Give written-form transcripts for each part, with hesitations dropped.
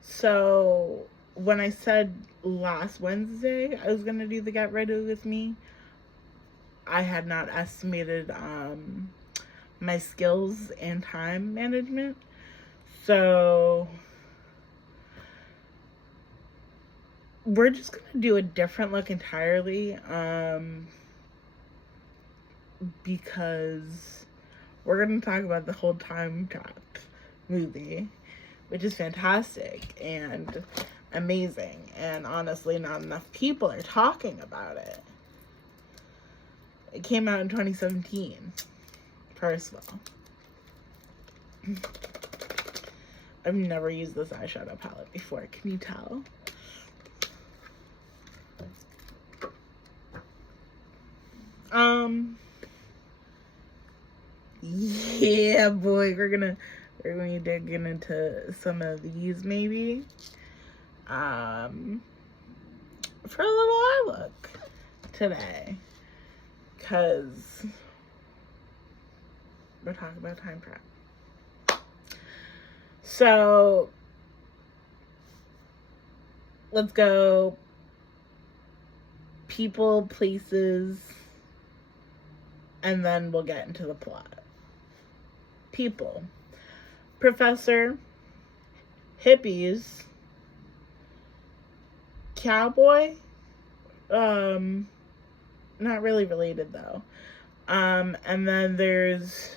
So when I said last Wednesday I was gonna do the Get Ready With Me, I had not estimated my skills and time management. So we're just gonna do a different look entirely, because we're gonna talk about the whole Time Trap movie, which is fantastic and amazing, and honestly not enough people are talking about it. It came out in 2017, first of all. I've never used this eyeshadow palette before, can you tell? Yeah, boy, we're gonna be digging into some of these maybe. For a little eye look today, because we're talking about Time Trap. So let's go people, places, and then we'll get into the plot. People: professor, hippies, cowboy, not really related though. And then there's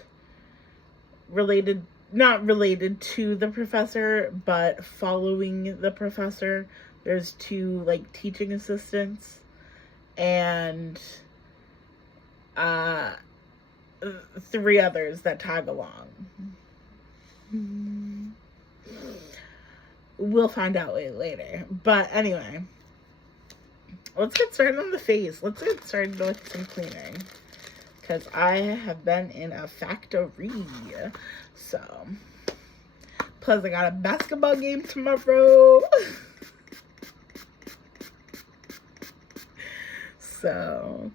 not related to the professor, but following the professor. There's two like teaching assistants and three others that tag along. We'll find out later. But anyway, let's get started on the face. Let's get started with some cleaning, because I have been in a factory. So, plus I got a basketball game tomorrow. So,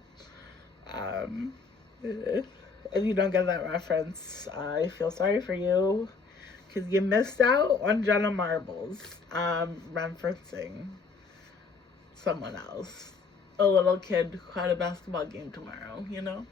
if you don't get that reference, I feel sorry for you, because you missed out on Jenna Marbles referencing someone else. A little kid who had a basketball game tomorrow, you know?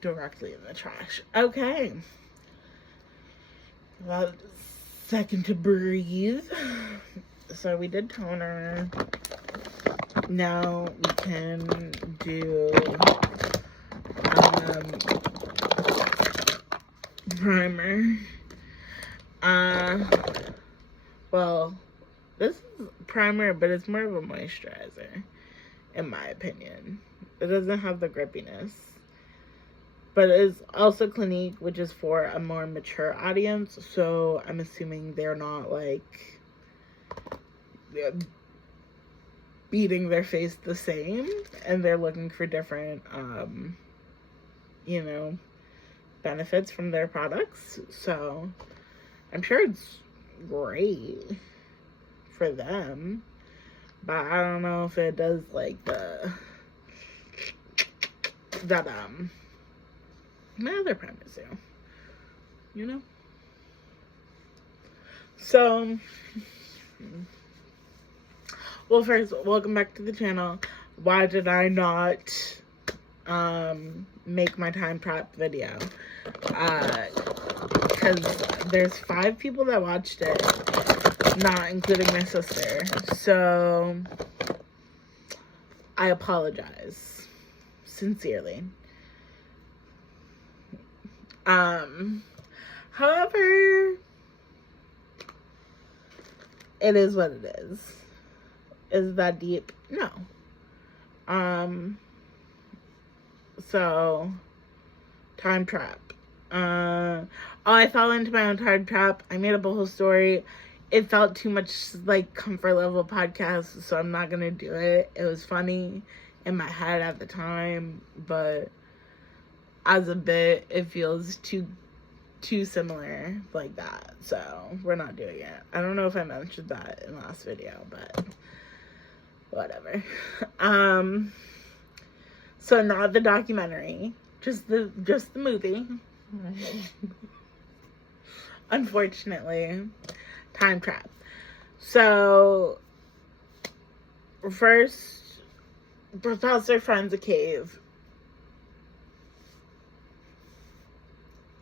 Directly in the trash. Okay. Well, second to breathe. So we did toner. Now we can do primer. Well, this is primer, but it's more of a moisturizer, in my opinion. It doesn't have the grippiness. But it is also Clinique, which is for a more mature audience. So I'm assuming they're not like beating their face the same, and they're looking for different, benefits from their products. So I'm sure it's great for them, but I don't know if it does like my other primers do, you know? So, well, first, welcome back to the channel. Why did I not make my Time Trap video? Because there's 5 people that watched it, not including my sister. So, I apologize sincerely. However, it is what it is. Is that deep? No. So, Time Trap. I fell into my own Time Trap. I made up a whole story. It felt too much like comfort level podcast, so I'm not gonna do it. It was funny. in my head at the time, but as a bit, it feels too similar like that, so we're not doing it. I don't know if I mentioned that in the last video, but whatever. So not the documentary, just the movie. Unfortunately, time trap. So first, Professor finds a cave.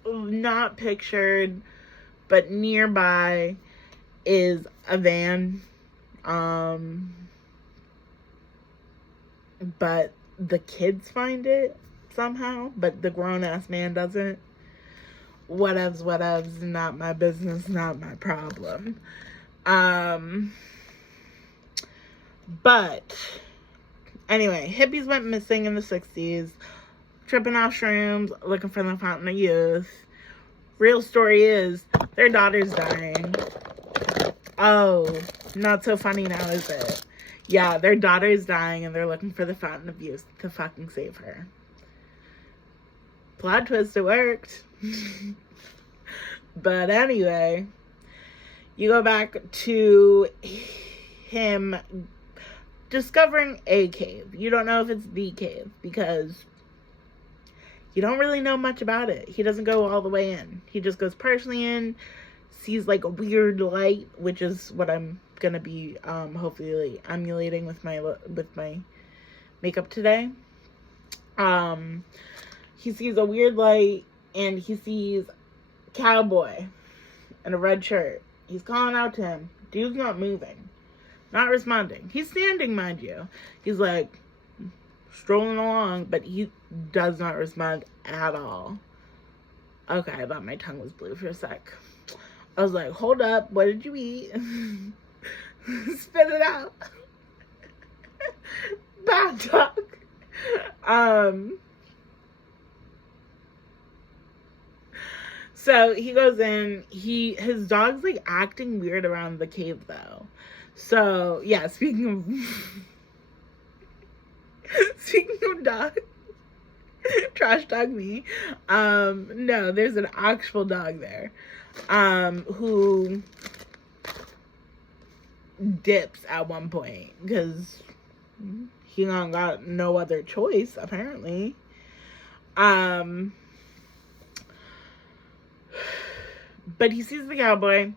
Not pictured, but nearby is a van. But the kids find it somehow, but the grown-ass man doesn't. Whatevs, not my business, not my problem. But anyway, hippies went missing in the 60s, tripping off shrooms, looking for the fountain of youth. Real story is, their daughter's dying. Oh, not so funny now, is it? Yeah, their daughter's dying and they're looking for the fountain of youth to fucking save her. Plot twist, it worked. But anyway, you go back to him discovering a cave. You don't know if it's the cave because you don't really know much about it. He doesn't go all the way in. He just goes partially in, sees like a weird light, which is what I'm gonna be hopefully emulating with my makeup today. He sees a weird light and he sees a cowboy in a red shirt. He's calling out to him. Dude's not moving, not responding. He's standing, mind you. He's like strolling along, but he does not respond at all. Okay, I thought my tongue was blue for a sec. I was like, hold up, what did you eat? Spit it out. Bad talk. So he goes in, his dog's like acting weird around the cave though. So yeah, speaking of dog, trash dog me. No, there's an actual dog there, who dips at one point because he got no other choice apparently. But he sees the cowboy,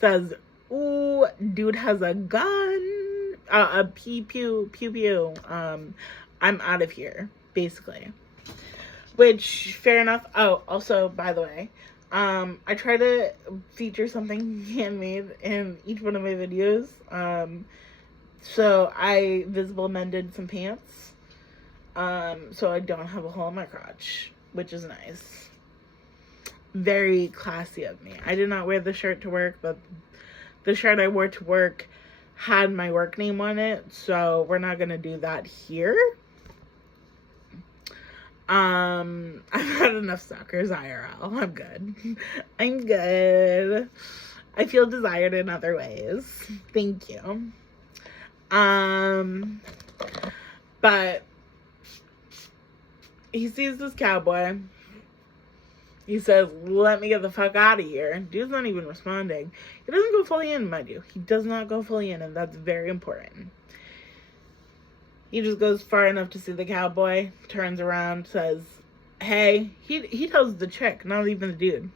says, "Ooh, dude has a gun, a pew pew. I'm out of here," basically. Which, fair enough. Oh, also, by the way, I try to feature something handmade in each one of my videos. So I visible mended some pants, so I don't have a hole in my crotch, which is nice. Very classy of me. I did not wear the shirt to work, but the shirt I wore to work had my work name on it, so we're not gonna do that here. I've had enough suckers IRL. I'm good. I'm good. I feel desired in other ways. Thank you. But he sees this cowboy. He says, "Let me get the fuck out of here." Dude's not even responding. He doesn't go fully in, mind you. He does not go fully in, and that's very important. He just goes far enough to see the cowboy, turns around, says, "Hey." He tells the chick, not even the dude.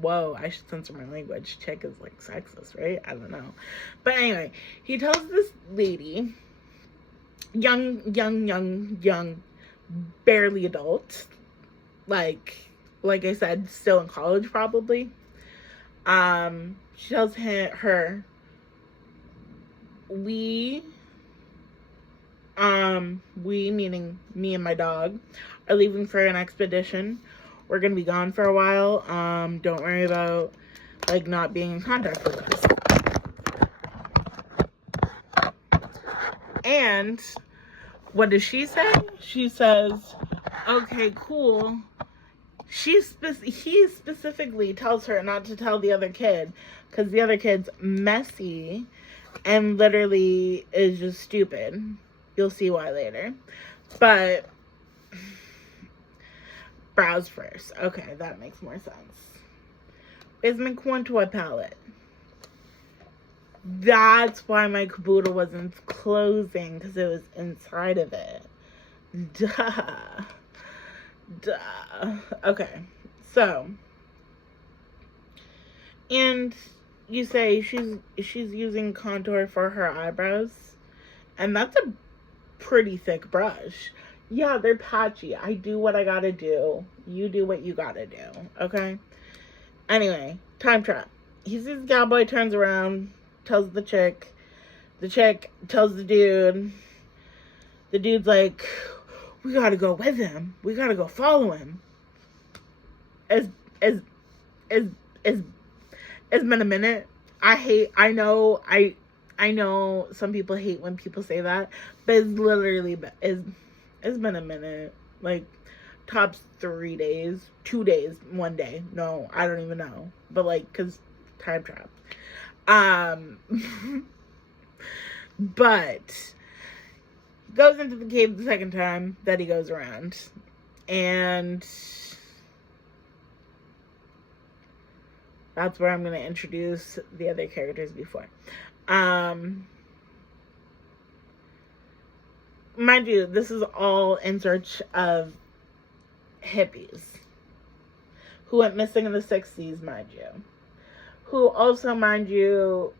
Whoa, I should censor my language. Chick is like sexist, right? I don't know. But anyway, he tells this lady, young, barely adult, like I said, still in college probably. She tells her, we meaning me and my dog, are leaving for an expedition. We're gonna be gone for a while. Don't worry about like not being in contact with us. And what does she say? She says, "Okay, cool." He specifically tells her not to tell the other kid because the other kid's messy and literally is just stupid. You'll see why later. But brows first. Okay, that makes more sense. Is my contour palette. That's why my caboodle wasn't closing, because it was inside of it. Duh. Okay, so, and you say she's using contour for her eyebrows, and that's a pretty thick brush. Yeah, they're patchy. I do what I gotta do. You do what you gotta do. Okay? Anyway, time trap. He sees the cowboy, turns around, tells the chick. The chick tells the dude. The dude's like, we gotta go with him. We gotta go follow him. It's been a minute. I know some people hate when people say that, but it's literally, it's been a minute. Like, tops 3 days, 2 days, 1 day. No, I don't even know. But, like, because time trap. But goes into the cave the second time that he goes around. And that's where I'm going to introduce the other characters before. Mind you, this is all in search of hippies who went missing in the 60s, mind you. Who also, mind you,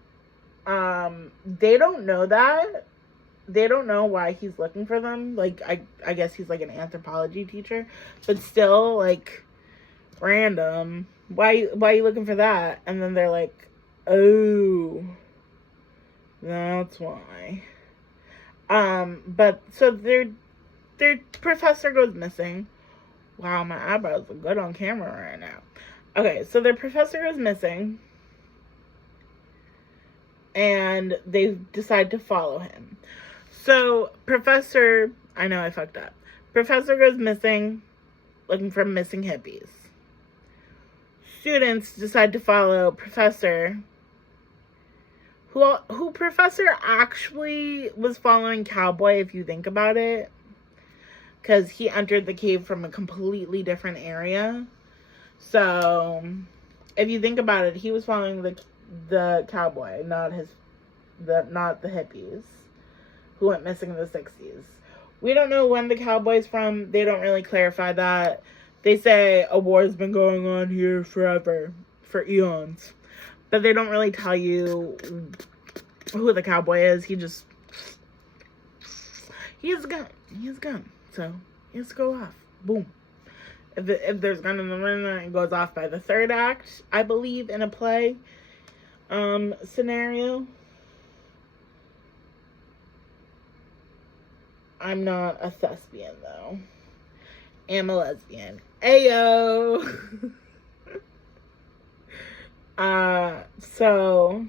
they don't know that. They don't know why he's looking for them. Like, I guess he's like an anthropology teacher. But still, like, random. Why are you looking for that? And then they're like, oh, that's why. But so their professor goes missing. Wow, my eyebrows look good on camera right now. Okay, so their professor goes missing. And they decide to follow him. So I know I fucked up. Professor goes missing, looking for missing hippies. Students decide to follow Professor, who Professor actually was following Cowboy, if you think about it. Because he entered the cave from a completely different area. So, if you think about it, he was following the cowboy, not the hippies who went missing in the 60s. We don't know when the cowboy's from. They don't really clarify that. They say a war's been going on here forever, for eons. But they don't really tell you who the cowboy is. He has a gun. He has a gun. So, he has to go off. Boom. If there's gun in the room, it goes off by the third act, I believe, in a play scenario. I'm not a thespian, though. I'm a lesbian. Ayo! So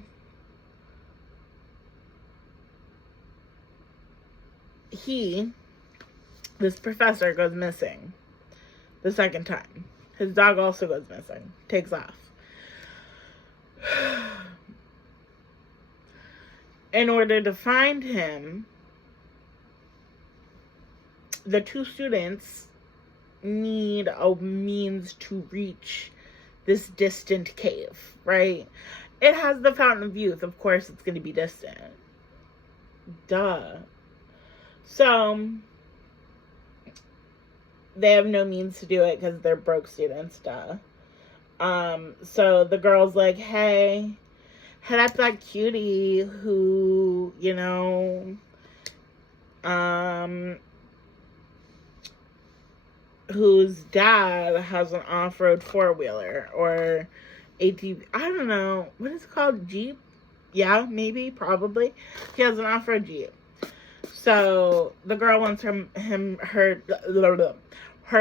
this professor goes missing the second time. His dog also goes missing. Takes off. In order to find him, the two students need a means to reach this distant cave, right? It has the Fountain of Youth. Of course, it's going to be distant. Duh. So, they have no means to do it because they're broke students, duh. So the girl's like, hey, hit up that cutie who, whose dad has an off-road four-wheeler or ATV. I don't know. What is it called? Jeep? Yeah, maybe, probably. He has an off-road Jeep. So the girl wants her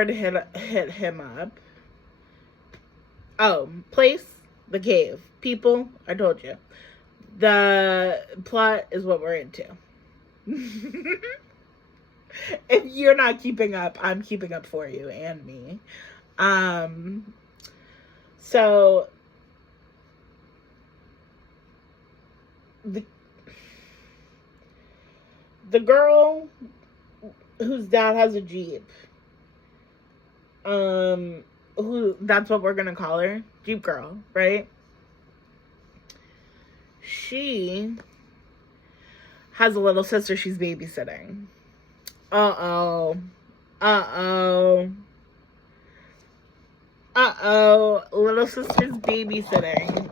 to hit him up. Oh, place, the cave. People, I told you. The plot is what we're into. If you're not keeping up, I'm keeping up for you and me. So the girl whose dad has a Jeep, who, that's what we're gonna call her, Jeep girl, right? She has a little sister she's babysitting. Uh-oh. Uh-oh. Uh-oh. Little sister's babysitting.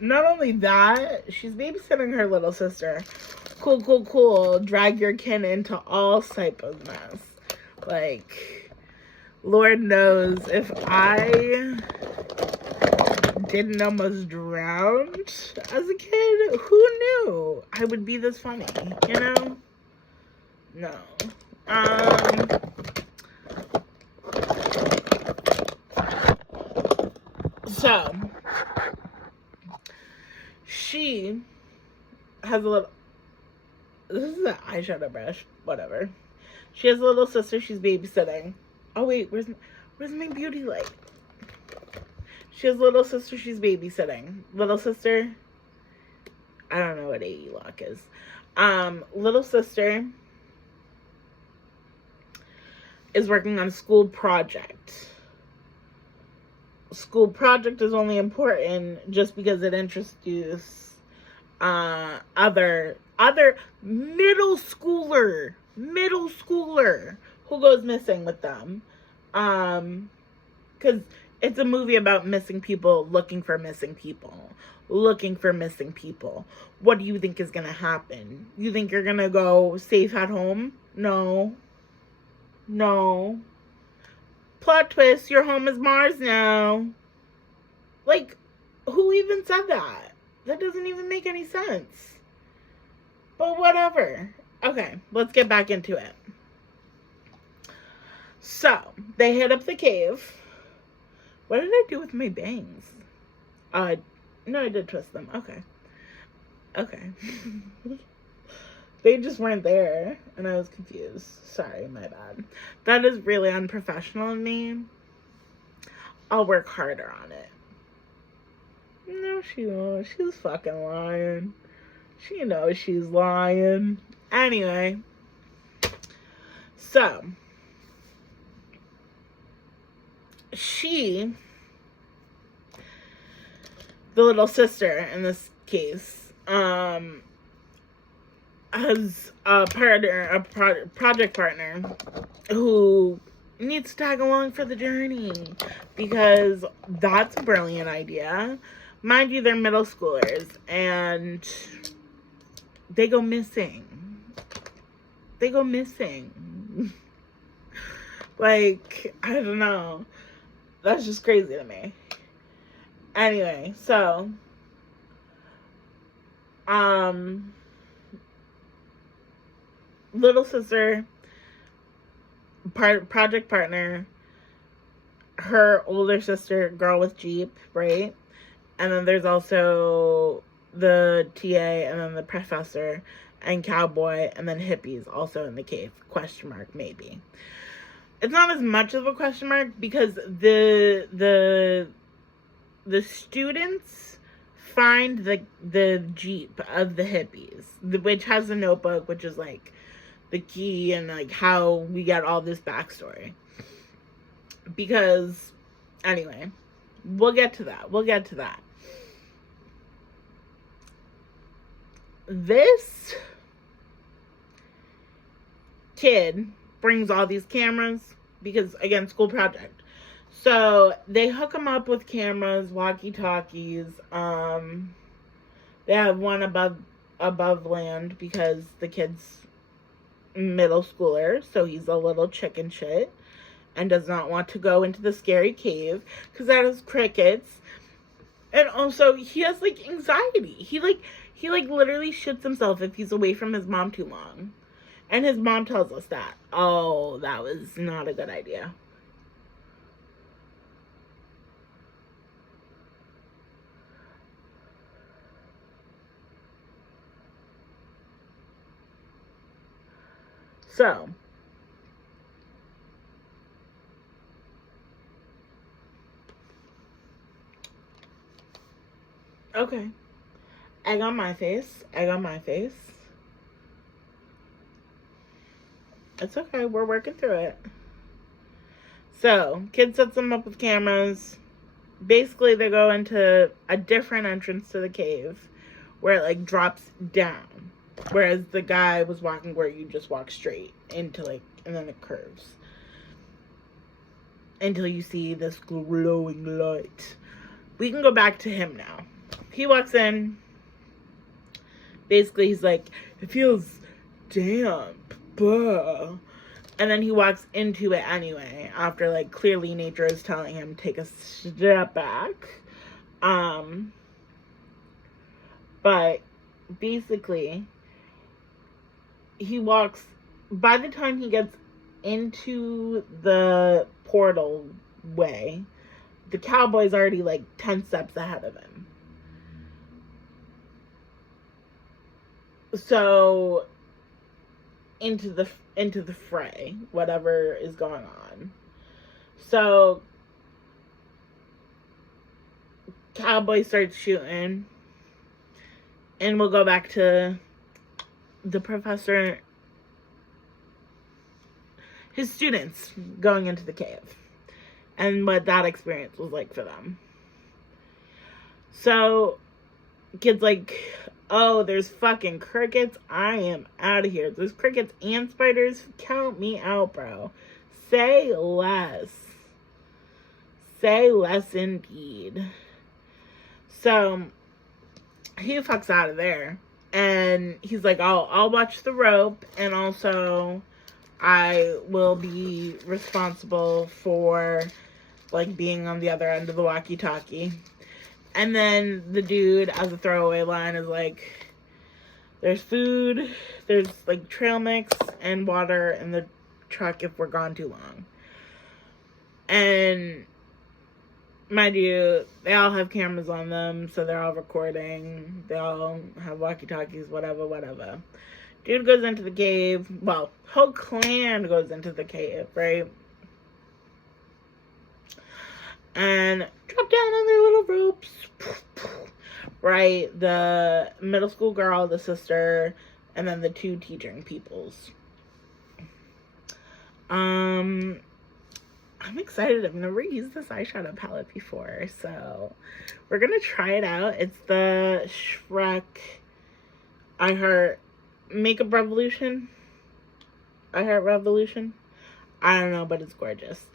Not only that, she's babysitting her little sister. Cool, cool, cool. Drag your kin into all type of mess. Like, Lord knows, if I didn't almost drown as a kid, who knew I would be this funny, you know? No. So, she has a little, this is an eyeshadow brush, whatever. She has a little sister she's babysitting. Oh wait, where's my beauty light? She has a little sister she's babysitting. Little sister, I don't know what AE lock is. Little sister is working on a school project. School project is only important just because it introduces other middle schooler who goes missing with them, because it's a movie about missing people looking for missing people. What do you think is gonna happen? You think you're gonna go safe at home? No. Plot twist, your home is Mars now. Like, who even said that? That doesn't even make any sense. But whatever. Okay, let's get back into it. So, they hit up the cave. What did I do with my bangs? No, I did twist them. Okay. They just weren't there, and I was confused. Sorry, my bad. That is really unprofessional of me. I'll work harder on it. No, she won't. She's fucking lying. She knows she's lying. Anyway. So. She, the little sister in this case, has a partner, project partner who needs to tag along for the journey, because that's a brilliant idea. Mind you, they're middle schoolers, and they go missing. Like, I don't know. That's just crazy to me. Anyway, so, little sister, project partner, her older sister, girl with Jeep, right? And then there's also the TA, and then the professor, and cowboy, and then hippies also in the cave. Question mark, maybe. It's not as much of a question mark because the students find the Jeep of the hippies, which has a notebook, which is like the key and like how we get all this backstory. Because anyway, we'll get to that. This kid brings all these cameras because, again, school project. So they hook them up with cameras, walkie-talkies. They have one above land because the kid's middle schooler, so he's a little chicken shit and does not want to go into the scary cave because that has crickets. And also, he has like anxiety. He literally shits himself if he's away from his mom too long. And his mom tells us that. Oh, that was not a good idea. So, okay. Egg on my face. It's okay. We're working through it. So, kid sets them up with cameras. Basically, they go into a different entrance to the cave where it, like, drops down. Whereas the guy was walking where you just walk straight into, like, and then it curves. Until you see this glowing light. We can go back to him now. He walks in. Basically, he's like, it feels damp. Bah. And then he walks into it anyway. After, like, clearly nature is telling him, take a step back. But, basically, he walks, by the time he gets into the portal way, the cowboy's already, like, 10 steps ahead of him. So, into the fray, whatever is going on. So, cowboy starts shooting, and we'll go back to the professor, his students going into the cave, and what that experience was like for them. So, kid's like, oh, there's fucking crickets. I am out of here. There's crickets and spiders. Count me out, bro. Say less. Say less indeed. So, he fucks out of there. And he's like, I'll watch the rope. And also, I will be responsible for, like, being on the other end of the walkie-talkie. And then the dude, as a throwaway line, is like, there's food, there's, like, trail mix and water in the truck if we're gone too long. And, mind you, they all have cameras on them, so they're all recording. They all have walkie-talkies, whatever. Dude goes into the cave. Well, whole clan goes into the cave, right? And drop down on their little ropes. Right? The middle school girl, the sister, and then the two teaching peoples. I'm excited. I've never used this eyeshadow palette before, so we're gonna try it out. It's the Shrek I Heart Makeup Revolution. I Heart Revolution. I don't know, but it's gorgeous.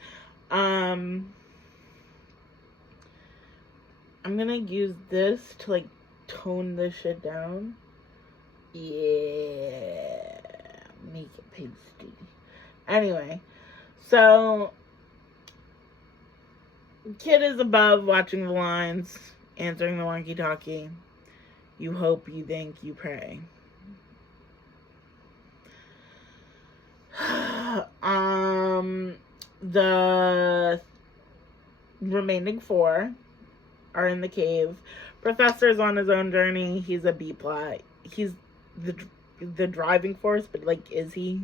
I'm gonna use this to, like, tone this shit down. Yeah. Make it pasty. Anyway. So, kid is above watching the lines, answering the walkie-talkie. You hope, you think, you pray. The remaining 4 are in the cave. Professor's on his own journey. He's a B-plot. He's the driving force, but, like, is he?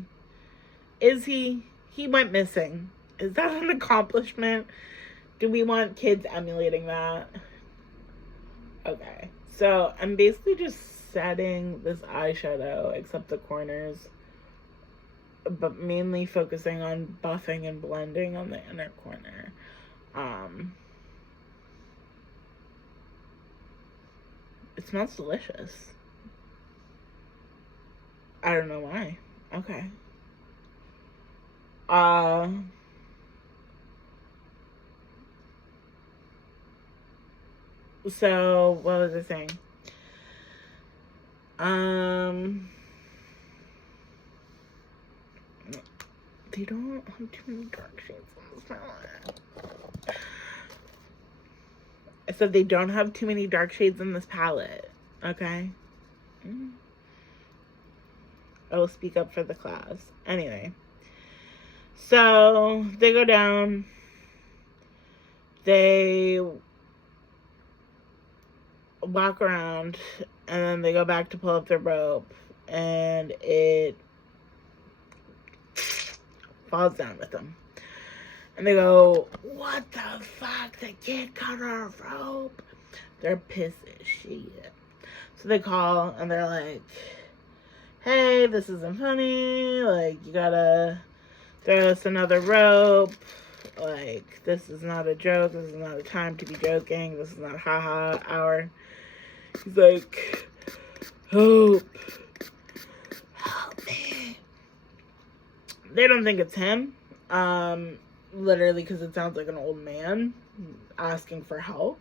He went missing. Is that an accomplishment? Do we want kids emulating that? Okay. So, I'm basically just setting this eyeshadow, except the corners, but mainly focusing on buffing and blending on the inner corner. It smells delicious. I don't know why. Okay. So, what was I saying? They don't have too many dark shades on this palette. I said they don't have too many dark shades in this palette. Okay? I will speak up for the class. Anyway. So, they go down. They walk around. And then they go back to pull up their rope. And it falls down with them. And they go, what the fuck? The kid cut our rope. They're pissed as shit. So they call and they're like, hey, this isn't funny. Like, you gotta throw us another rope. Like, this is not a joke. This is not a time to be joking. This is not a haha hour. He's like, help. Help me. They don't think it's him. Literally, because it sounds like an old man asking for help.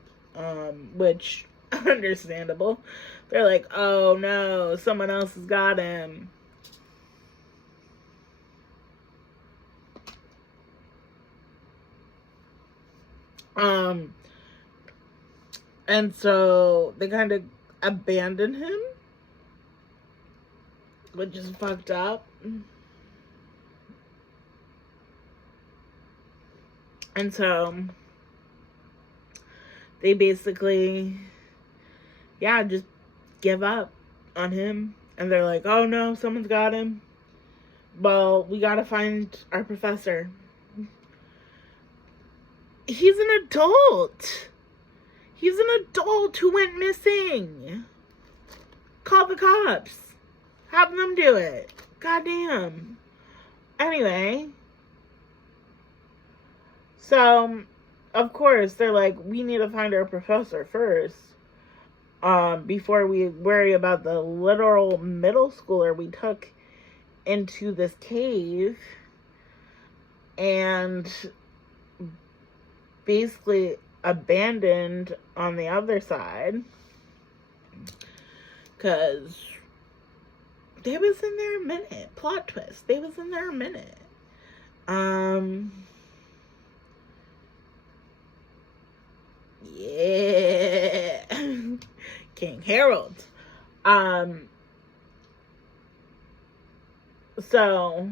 Which, understandable. They're like, oh no, someone else has got him. And so they kind of abandon him, which is fucked up. And so they basically, yeah, just give up on him. And they're like, oh no, someone's got him. Well, we gotta find our professor. He's an adult. He's an adult who went missing. Call the cops. Have them do it. Goddamn. Anyway. So, of course, they're like, we need to find our professor first. Before we worry about the literal middle schooler we took into this cave. And basically abandoned on the other side. Because they was in there a minute. Plot twist. They was in there a minute. Yeah. King Harold. So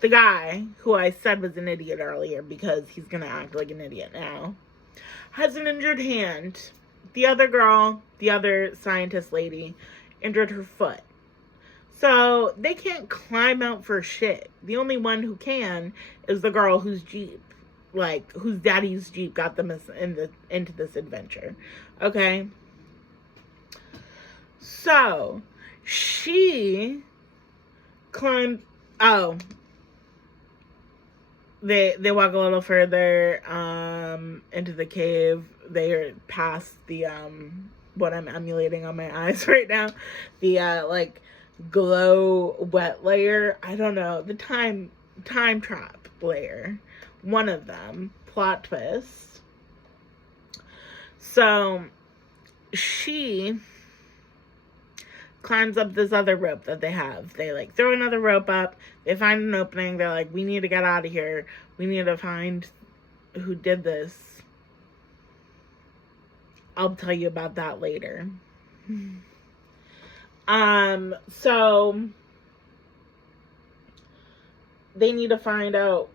the guy who I said was an idiot earlier because he's gonna act like an idiot now, has an injured hand. The other girl, the other scientist lady, injured her foot. So they can't climb out for shit. The only one who can is the girl whose Jeep, like, whose daddy's Jeep got them into this adventure. Okay? So, she climbed, they walk a little further, into the cave. They are past the, what I'm emulating on my eyes right now. The, like, glow wet layer. I don't know. The time trap layer. One of them. Plot twist. So, she climbs up this other rope that they have. They, like, throw another rope up. They find an opening. They're like, we need to get out of here. We need to find who did this. I'll tell you about that later. So they need to find out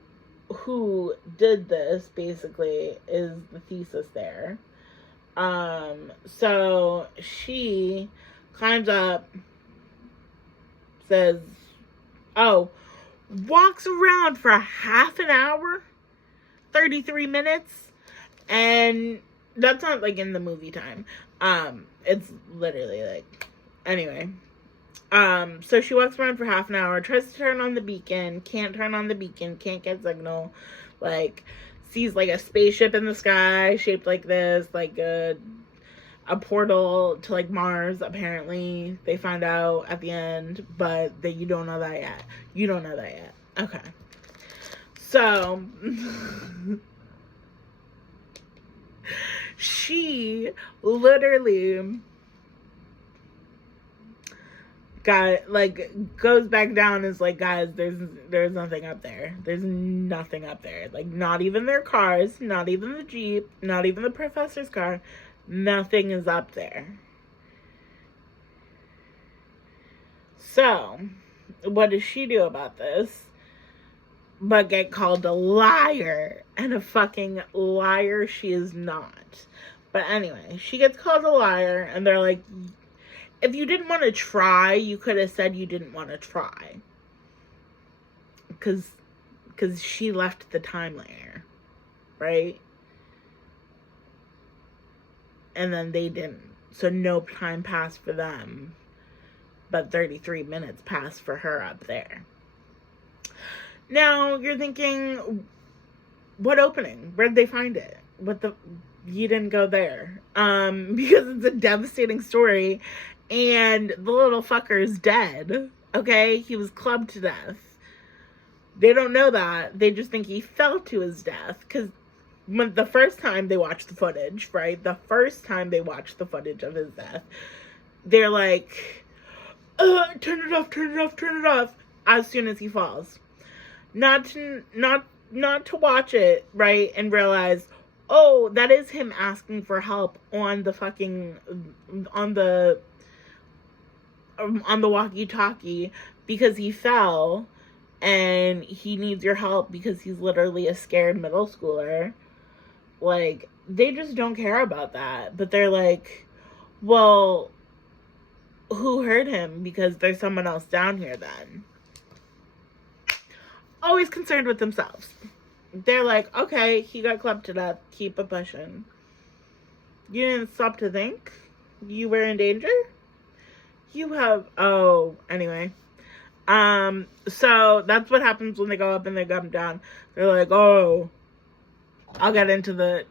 who did this, basically, is the thesis there. So she climbs up, says, walks around for half an hour, 33 minutes, and that's not, like, in the movie time. It's literally, like, anyway. So she walks around for half an hour, tries to turn on the beacon, can't turn on the beacon, can't get signal, like, sees, like, a spaceship in the sky, shaped like this, like, a portal to, like, Mars, apparently. They find out at the end, but you don't know that yet. You don't know that yet. Okay. So, she literally goes back down and is like, guys, there's nothing up there. There's nothing up there. Like, not even their cars, not even the Jeep, not even the professor's car. Nothing is up there. So, what does she do about this? But get called a liar. And a fucking liar she is not. But anyway, she gets called a liar, and they're like, if you didn't want to try, you could have said you didn't want to try. Because she left the time layer. Right? and then they didn't. So no time passed for them, but 33 minutes passed for her up there. Now you're thinking, what opening? Where'd they find it? You didn't go there. Because it's a devastating story, and the little fucker is dead. Okay? He was clubbed to death. They don't know that. They just think he fell to his death. Because when the first time they watched the footage, right? The first time they watched the footage of his death, they're like, turn it off, turn it off, turn it off, as soon as he falls. Not to watch it, right? And realize, oh, that is him asking for help on the fucking, on the walkie-talkie, because he fell and he needs your help because he's literally a scared middle schooler. Like, they just don't care about that. But they're like, well, who hurt him? Because there's someone else down here then. Always concerned with themselves. They're like, okay, he got clubbed to death. Keep it pushing. You didn't stop to think? You were in danger? Anyway. So that's what happens when they go up and they come down. They're like, oh, I'll get into the